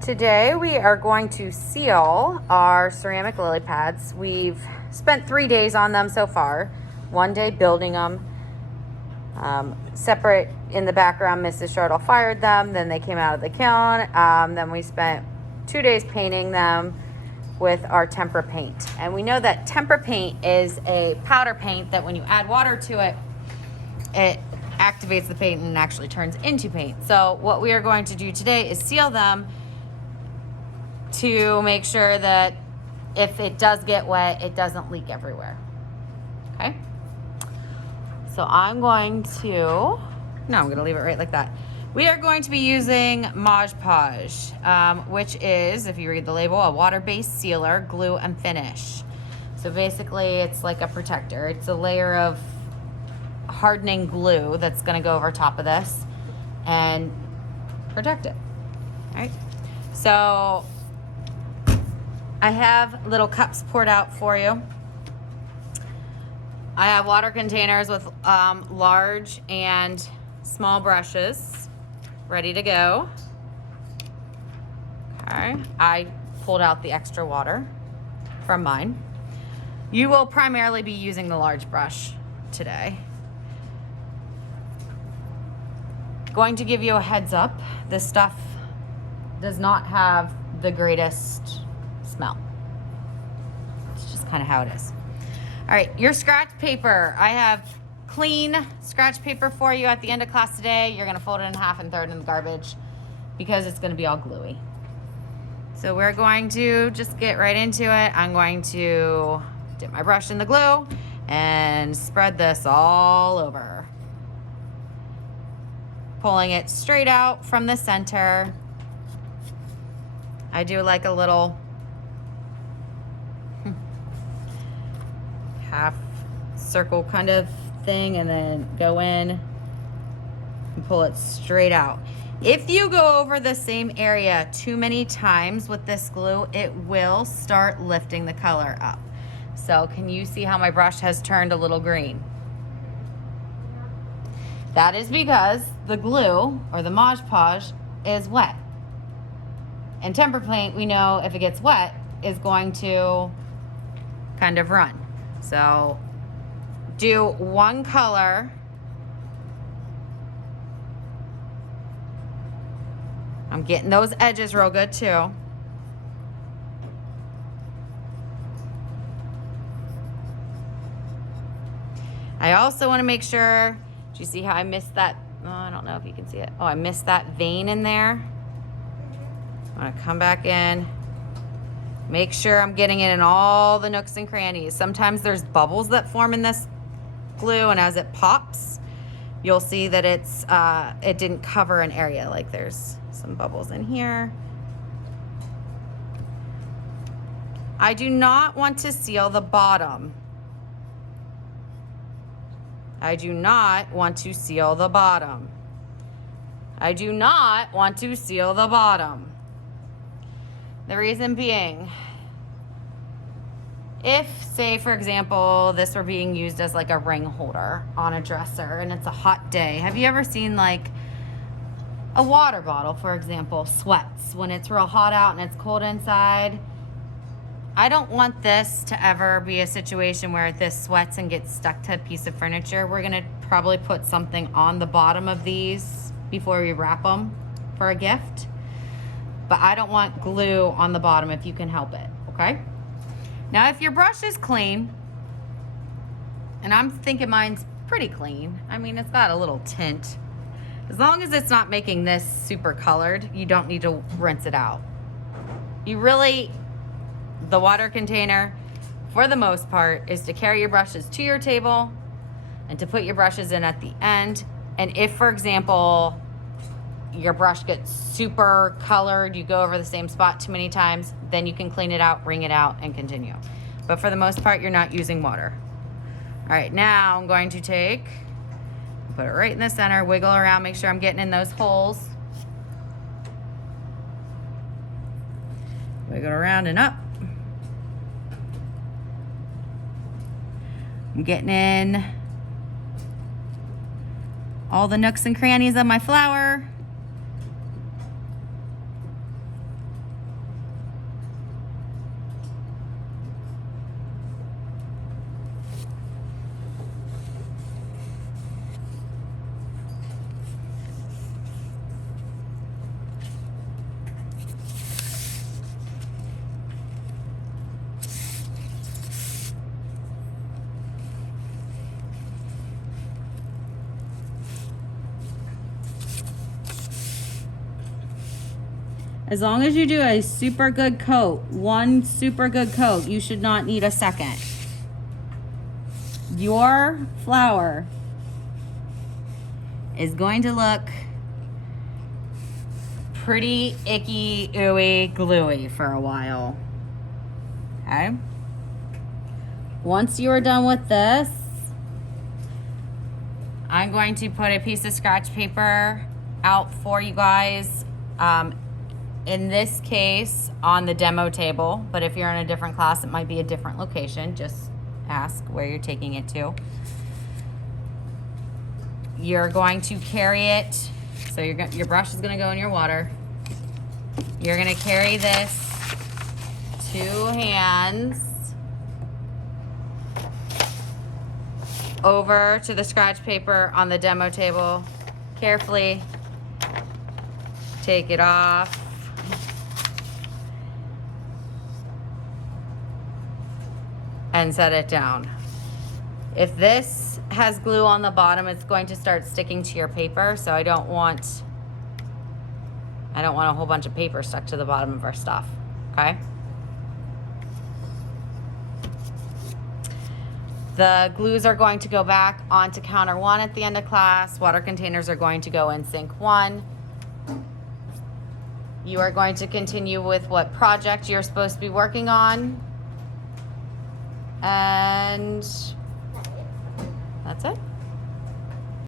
Today we are going to seal our ceramic lily pads. We've spent 3 days on them so far. 1 day building them. Separate in the background, Mrs. Shortle fired them. Then they came out of the kiln. Then we spent 2 days painting them with our tempera paint. And we know that tempera paint is a powder paint that when you add water to it, it activates the paint and actually turns into paint. So what we are going to do today is seal them to make sure that if it does get wet, it doesn't leak everywhere. Okay? So I'm going to leave it right like that. We are going to be using Mod Podge, which is, if you read the label, a water-based sealer, glue, and finish. So basically, it's like a protector. It's a layer of hardening glue that's going to go over top of this and protect it. All right. So I have little cups poured out for you. I have water containers with large and small brushes ready to go. Okay, I pulled out the extra water from mine. You will primarily be using the large brush today. Going to give you a heads up, this stuff does not have the greatest smell. It's just kind of how it is. All right, your scratch paper. I have clean scratch paper for you at the end of class today. You're gonna fold it in half and throw it in the garbage because it's gonna be all gluey. So we're going to just get right into it. I'm going to dip my brush in the glue and spread this all over. Pulling it straight out from the center. I do like a little half circle kind of thing and then go in and pull it straight out. If you go over the same area too many times with this glue, it will start lifting the color up. So can you see how my brush has turned a little green? That is because the glue or the Mod Podge is wet. And tempera paint, we know if it gets wet, is going to kind of run. So do one color. I'm getting those edges real good too. I also want to make sure, do you see how I missed that? Oh, I don't know if you can see it. Oh, I missed that vein in there. I'm gonna come back in. Make sure I'm getting it in all the nooks and crannies. Sometimes there's bubbles that form in this glue, and as it pops, you'll see that it didn't cover an area. Like there's some bubbles in here. I do not want to seal the bottom. I do not want to seal the bottom. I do not want to seal the bottom. The reason being, if, say, for example, this were being used as like a ring holder on a dresser and it's a hot day, have you ever seen like a water bottle, for example, sweats when it's real hot out and it's cold inside? I don't want this to ever be a situation where this sweats and gets stuck to a piece of furniture. We're gonna probably put something on the bottom of these before we wrap them for a gift. But I don't want glue on the bottom if you can help it, okay? Now, if your brush is clean, and I'm thinking mine's pretty clean. I mean, it's got a little tint. As long as it's not making this super colored, you don't need to rinse it out. You really, the water container, for the most part, is to carry your brushes to your table and to put your brushes in at the end. And if, for example, your brush gets super colored, you go over the same spot too many times, then you can clean it out, wring it out, and continue. But for the most part, you're not using water. All right, now I'm going to put it right in the center, wiggle around, make sure I'm getting in those holes. Wiggle around and up. I'm getting in all the nooks and crannies of my flower. As long as you do a super good coat, one super good coat, you should not need a second. Your flour is going to look pretty icky, ooey, gluey for a while. Okay? Once you are done with this, I'm going to put a piece of scratch paper out for you guys. In this case, on the demo table, but if you're in a different class, it might be a different location. Just ask where you're taking it to. You're going to carry it, so your brush is gonna go in your water. You're gonna carry this 2 hands over to the scratch paper on the demo table. Carefully take it off. And set it down. If this has glue on the bottom, it's going to start sticking to your paper, so I don't want a whole bunch of paper stuck to the bottom of our stuff, okay? The glues are going to go back onto counter 1 at the end of class. Water containers are going to go in sink 1. You are going to continue with what project you're supposed to be working on. And